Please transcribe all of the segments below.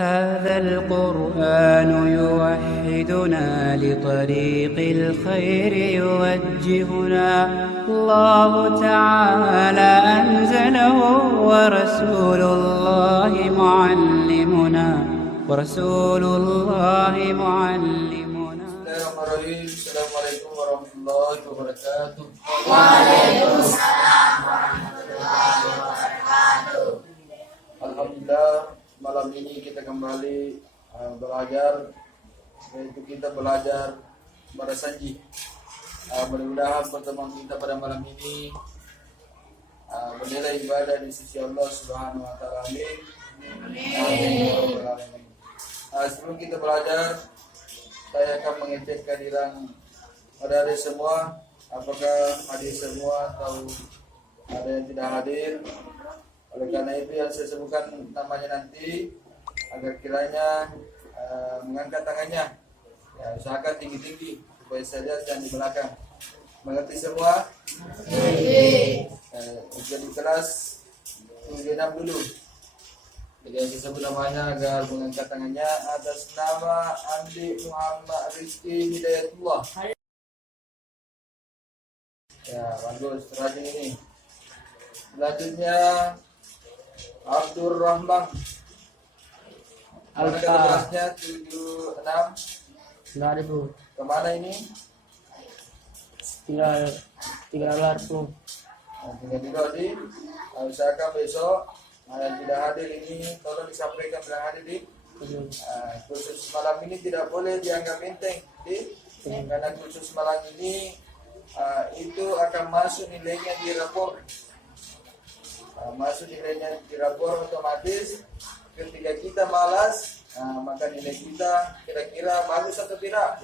هذا القرآن يوحدنا لطريق الخير يوجهنا الله تعالى أنزله ورسول الله معلمنا Assalamualaikum warahmatullahi wabarakatuh. Waalaikumsalam warahmatullahi wabarakatuh. Alhamdulillah, malam ini kita kembali belajar, yaitu kita belajar barasanji. Mudah-mudahan pertemuan kita pada malam ini bernilai ibadah di sisi Allah Subhanahu wa taala. Amin. Amin. Sebelum kita belajar, saya akan mengecek kehadiran adik-adik semua. Apakah hadir semua atau ada yang tidak hadir? Oleh karena itu yang saya sebutkan namanya nanti, agar kiranya mengangkat tangannya, ya, usahakan tinggi-tinggi supaya saya lihat yang di belakang. Mengerti semua? Jadi kelas 6 dulu. Jadi yang saya sebut namanya agar mengangkat tangannya. Atas nama Andi Muhammad Rizki Hidayatullah. Ya, bagus, rajin ini. Selanjutnya Abdur Rahman. Mana kelasnya 76? Enggak ada bu, Kemana ini? tinggal luar bu. Tinggal juga di. Usahakan besok yang tidak hadir ini tolong disampaikan bilang hadir di. Khusus malam ini tidak boleh dianggap enteng di. Karena khusus malam ini itu akan masuk nilainya di rapor. Masuk nilainya di rapor otomatis. Ketika kita malas, maka nilai kita kira-kira bagus atau tidak?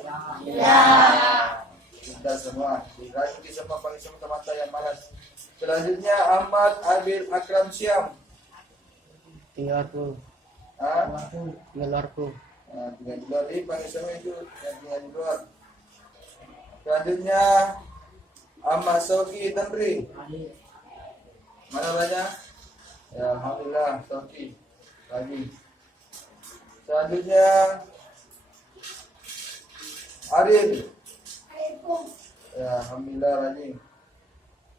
Kita semua dirajin sama panggil semua teman-teman yang malas. Selanjutnya Ahmad Abil Akram Syam. Tinggal bu, tinggal luar bu. Tinggal di luar, panggil semua itu yang tinggal di luar. Selanjutnya Ahmad Sauki Tandri. Mana banyak? Ya, alhamdulillah Sauki lagi. Selanjutnya Arif. Ya, alhamdulillah lagi.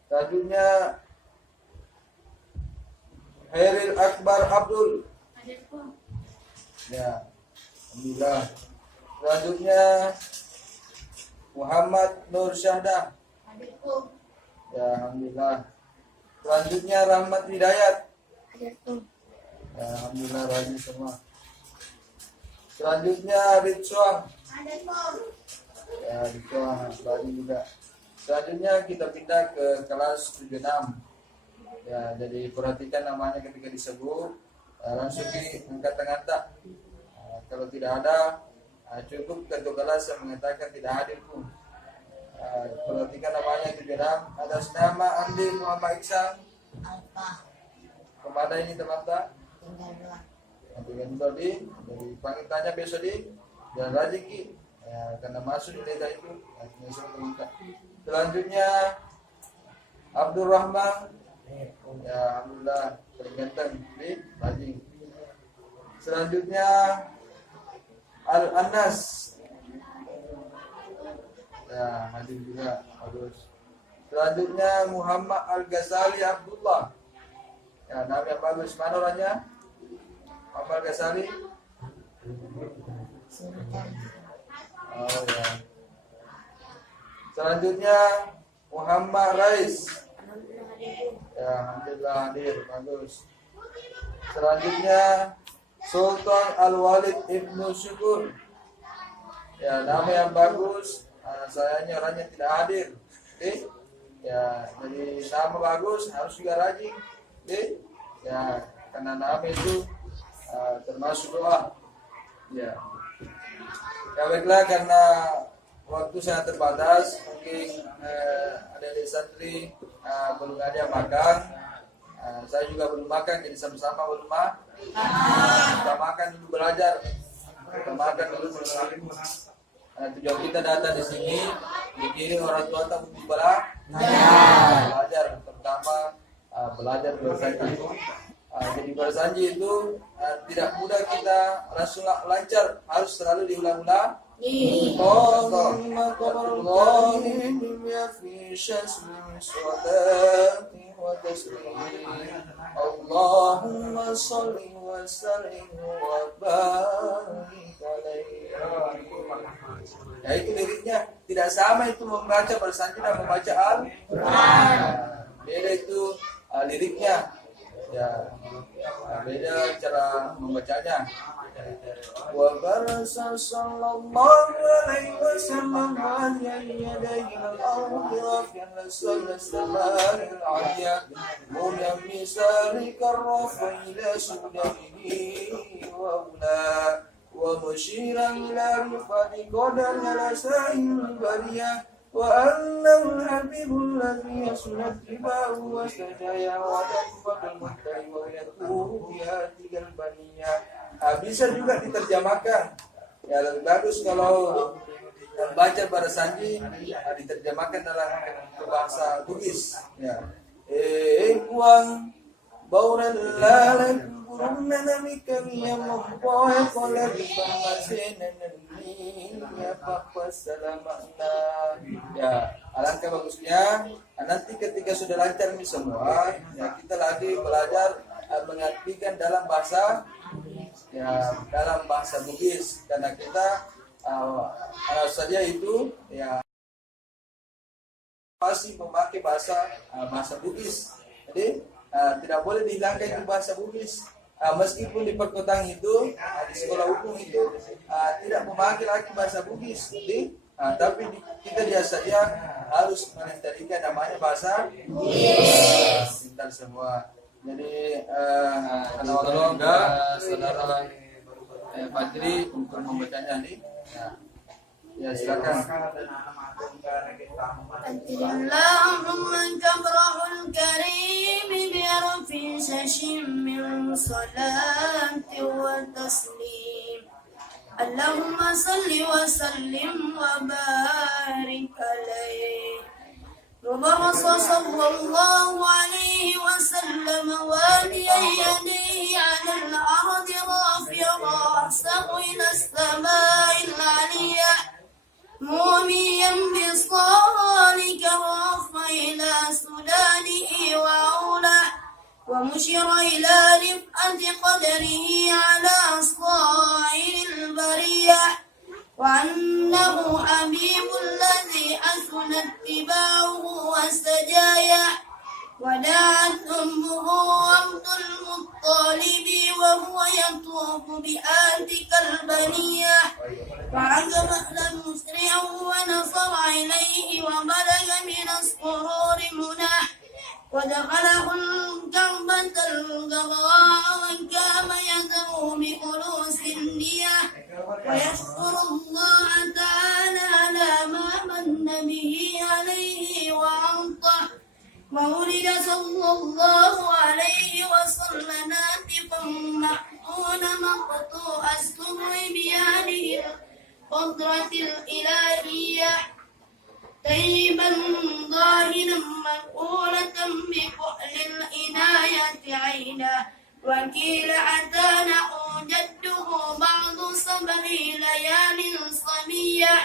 Selanjutnya Hairil Akbar Abdul. Ya, alhamdulillah. Selanjutnya Muhammad Nur Syahdah. Ya, alhamdulillah. Selanjutnya Rahmat Hidayat. Ya, alhamdulillah rajin semua. Selanjutnya Ridwan. Ya, Ridwan rajin juga. Selanjutnya kita pindah ke kelas 76. Ya, jadi perhatikan namanya ketika disebut, langsung diangkat tangan tak. Kalau tidak ada, cukup ketua kelas yang mengatakan tidak hadir pun. Perhatikan namanya 76. Atas nama Andi Muhammad Iksan. Kemana ini teman-teman? Tinggal dulu di. Jadi panggil tanya besok di. Jangan rajin ki. Ya, karena masuk di legal itu. Selanjutnya Abdul Rahman. Ya, alhamdulillah terganteng di rajin. Selanjutnya Al-Anas. Ya, hadir juga, bagus. Selanjutnya Muhammad Al-Ghazali Abdullah. Ya, nama yang bagus. Mana orangnya? Muhammad Al-Ghazali. Oh ya. Selanjutnya Muhammad Rais. Ya, alhamdulillah hadir, bagus. Selanjutnya Sultan Al-Walid Ibnu Syukur. Ya, nama yang bagus. Sayangnya orangnya tidak hadir. Ya, jadi nama bagus harus juga rajin. Ya, karena nama itu termasuk doa. Ya. Ya baiklah, karena waktu sangat terbatas, mungkin ada di santri belum ada yang makan. Saya juga belum makan, jadi sama-sama belum makan. Kita makan dulu belajar. Kita makan dulu tujuan kita datang di sini, bikin orang tua tak butuh belajar, terutama belajar bahasa itu Jadi pada sanji itu tidak mudah kita langsung lancar, harus selalu diulang-ulang. Allahumma qaballahu fi syasmin salati wa taslim. Allahumma sholli wa sallim wa barik alaihi. Ya itu liriknya, tidak sama itu membaca pada sanji dan membaca Al-Quran. Beda itu liriknya. Ya, beda cara membacanya. Wa barasa sallallahu alaihi wasallam yadayhi al-ardi rafi'an as-samaa'i al-'aliyah muyammisari karrafa ila sudaihi wa ula wa musyiran ila rifati qadan ala sa'il bariyah وأنه الحبيب الذي يسنى اتباعه وسجايا ودفق المحترم ويكون بهاتك البنية. Bisa juga diterjemahkan. Ya lebih bagus kalau baca pada sanji diterjemahkan dalam bahasa Bugis. Ya. Kuang bauran lalat kurungna nami kami yang mempoe pola di pangasinan ya papa salamana. Ya, alangkah bagusnya nanti ketika sudah lancar ini semua, ya kita lagi belajar mengartikan dalam bahasa Bugis karena kita saja itu ya masih memakai bahasa Bugis. Jadi tidak boleh dihilangkan di bahasa Bugis. Meskipun di perkotaan itu, di sekolah hukum itu tidak memakai lagi bahasa Bugis, tapi kita biasanya harus melestarikan namanya bahasa Bugis. Pintar semua. Jadi tolong saudara Fajri untuk membacanya nih. Ya silakan. اللهم كبره الكريم برفع شش من صلاة وتسليم اللهم صل وسلم وبارك عليه وبرص صلى الله عليه وسلم واليا يديه على الأرض رافعا رأسه إلى السماء العليا موميا بصالك الرفع إلى سدانه وعوله ومشر إلى رفعة قدره على صائر البرية وأنه حبيب الذي حسن اتباعه والسجايا ودعت أمه عبد المطلب وهو يطوف بآتك البنية فعجب مسرعا ونصر إليه وبلغ من السرور مناه ودخله الكعبة الغراء وكان يدعو بخلوص النية ويشكر الله تعالى على ما من به عليه وأعطاه وولد صلى الله عليه وسلم ناطقا محمون مقطوع السمع بهذه القدرة الإلهية طيبا ظاهرا مقولة بفعل العناية عينا وكيل أتانا جده بعض 7 ليال صبية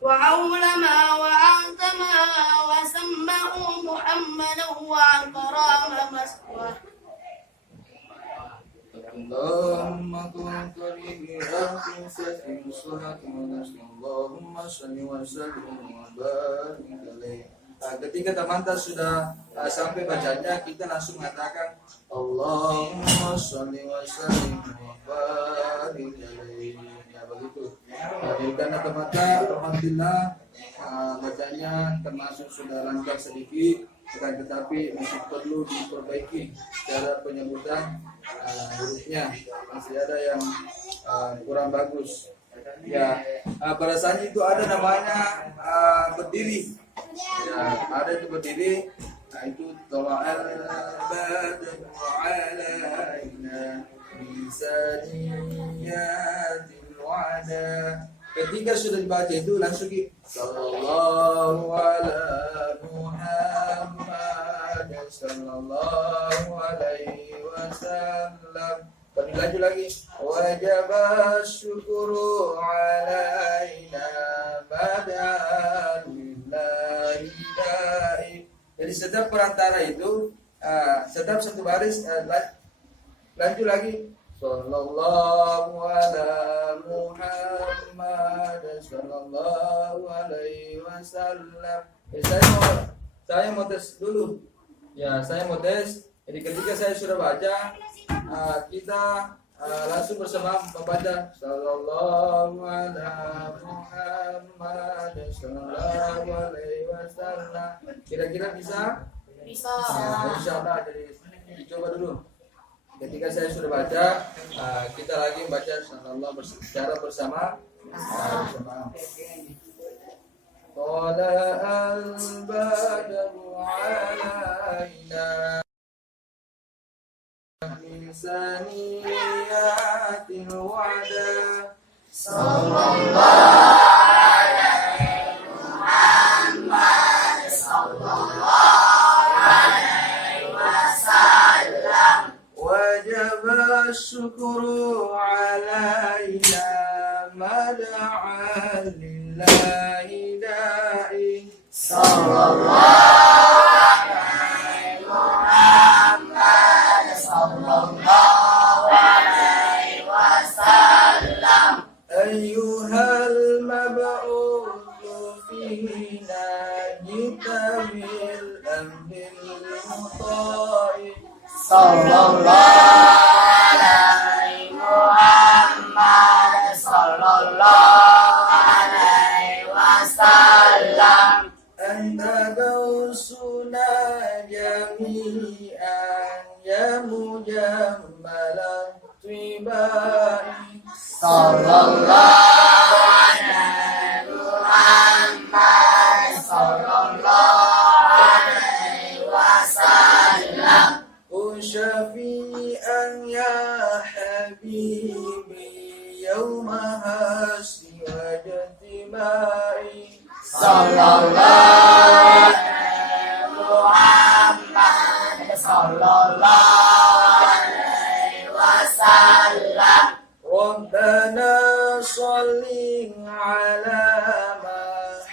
وعولما وعتما وسماه محمدا وأكرم مسواه اللهم كن كريما في سفر الصلاة ونسل اللهم صل وسلم وبارك عليه. Ketika teman-teman sudah sampai bacanya, kita langsung mengatakan Allahumma sholli wa sallim wa barik alaihi. Ya begitu. Karena teman-teman alhamdulillah bacanya termasuk sudah lancar sedikit, tetapi masih perlu diperbaiki cara penyebutan hurufnya, masih ada yang kurang bagus. Ya, pada saat itu ada namanya berdiri. Ya, ada itu berdiri. Nah, itu tola'al badan wa'alaina bisaniyatil wa'ada. Ketika sudah dibaca itu langsung sallallahu ala Muhammad sallallahu alaihi wasallam lebih lanjut lagi. Wajib syukuru alaina badal lillahi da'i. Jadi setiap perantara itu setiap satu baris lanjut lagi. Sallallahu ala Muhammad sallallahu alaihi wasallam. Saya mau tes dulu. Ya, saya mau tes. Jadi ketika saya sudah baca, kita langsung bersama membaca sallallahu ala Muhammad sallallahu alaihi wasallam. Kira-kira bisa? Bisa. Insyaallah. Jadi dicoba dulu. Ketika saya sudah baca, kita lagi membaca sallallahu secara bersama. Qala al-badru alaina min saniyatil wa'da sallallahu alaihi Muhammad sallallahu alaihi wasallam. Wajib syukru alaina mad'a lillahi da'i sallallahu alaihi Muhammad sallallahu alaihi wasallam. Ayyuhal mab'utsu fina jitamil amril muta'i sallallahu alaihi Muhammad sallallahu alaihi wasallam. Anta gausuna jami'an ya mujammalan tibai sallallahu alaihi Muhammad sallallahu alaihi wasallam. Syafi'an ya habibi yawma hasi wa jatibai sallallahu alaihi Muhammad sallallahu alaihi wasallam. Rabbana sholli ala ma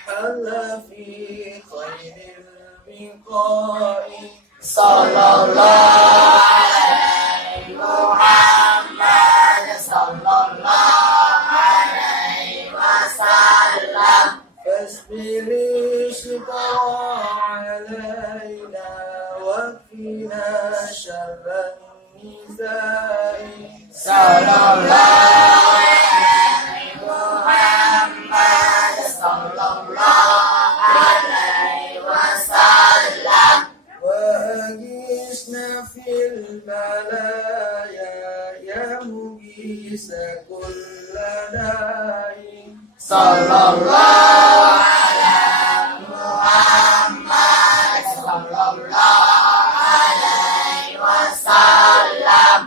halla fi khairil biqa'i sallallahu alaihi Muhammad sallallahu alaihi wasallam. Fasbiri syukur alaina wa qina syarran nizai sallallahu alaihi Muhammad sallallahu alaihi wasallam. وأجسنا في البلايا يا مجيس كل داء صلى الله على محمد صلى الله عليه وسلم.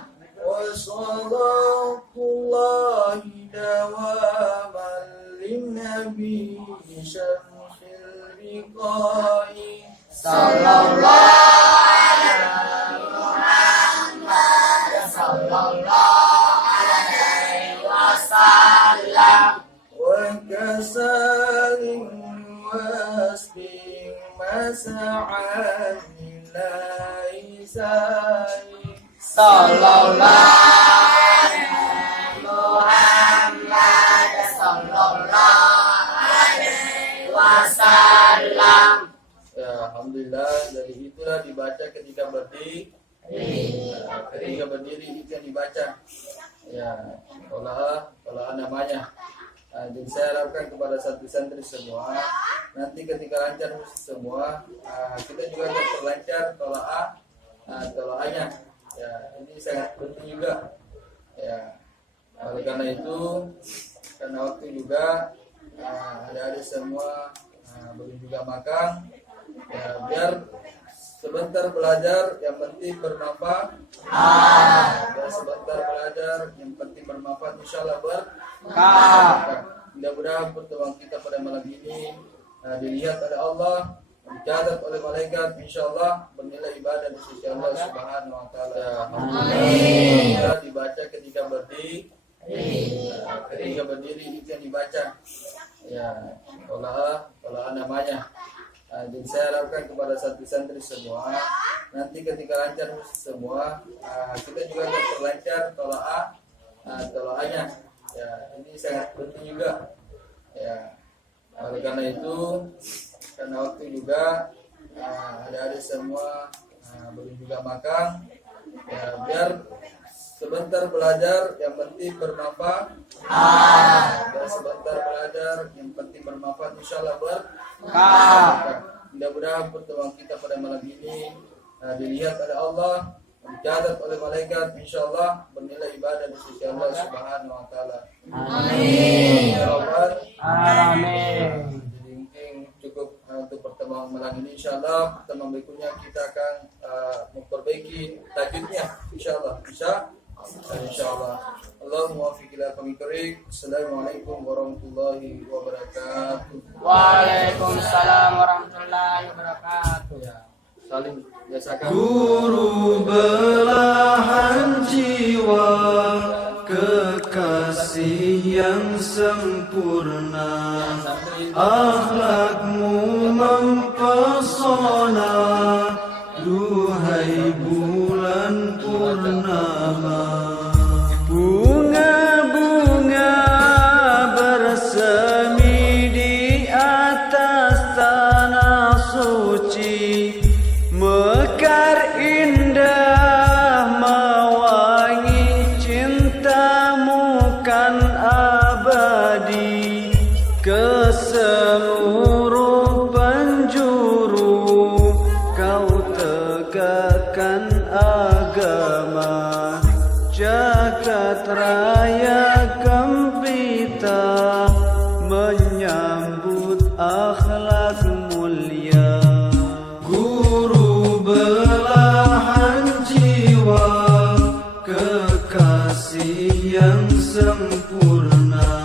وصلاة الله دواما للنبي شمس البقاء sallallahu alaihi Muhammad sallallahu alaihi wasallam. Wa kasalim wasbih masa'an lillahi sa'i sallallahu alaihi Muhammad sallallahu alaihi wasallam. Ya, alhamdulillah, dari itulah dibaca ketika berdiri. Ketika berdiri itu yang dibaca. Ya, tola'ah namanya. Jadi saya harapkan kepada santri semua, nanti ketika lancar semua, kita juga akan terlancar tola'ahnya. Ya, ini sangat penting juga. Ya, oleh karena itu, karena waktu juga adik-adik semua belum juga makan. Ya, biar sebentar belajar yang penting bermanfaat. Biar sebentar belajar yang penting bermanfaat, insyaallah berkah. Mudah-mudahan pertemuan kita pada malam ini dilihat oleh Allah, dicatat oleh malaikat, insyaallah bernilai ibadah di sisi Allah Subhanahu wa taala. Amin. Dibaca ketika ketika berdiri itu yang dibaca. Ya, tola'ah namanya. Jadi saya harapkan kepada santri-santri semua, nanti ketika lancar semua, kita juga akan terlancar tola'ahnya. Ya, ini sangat penting juga. Ya, oleh karena itu, karena waktu juga adik-adik semua belum juga makan, ya, biar sebentar belajar yang penting bermanfaat. Dan sebentar belajar yang penting bermanfaat, insyaallah berkah. Mudah-mudahan pertemuan kita pada malam ini dilihat oleh Allah, dicatat oleh malaikat, insyaallah bernilai ibadah di sisi Allah Subhanahu wa taala. Amin. Ya Rabbal Amin. Jadi mungkin cukup untuk pertemuan malam ini. Insyaallah pertemuan berikutnya kita akan memperbaiki tajwidnya, insyaallah. Insyaallah. Allahumma waffiq ila aqwamit thoriq. Assalamualaikum warahmatullahi wabarakatuh. Waalaikumsalam warahmatullahi wabarakatuh. Ya, saling biasakan. Guru belahan jiwa, kekasih yang sempurna, akhlakmu mempesona, duhai bulan purnama. Bunga-bunga bersemi di atas tanah suci, mekar indah mewangi, cintamu kan abadi ke seluruh penjuru. Kau tegakkan agama, jagat raya gembita, menyambut akhlak mulia. Guru belahan jiwa, kekasih yang sempurna,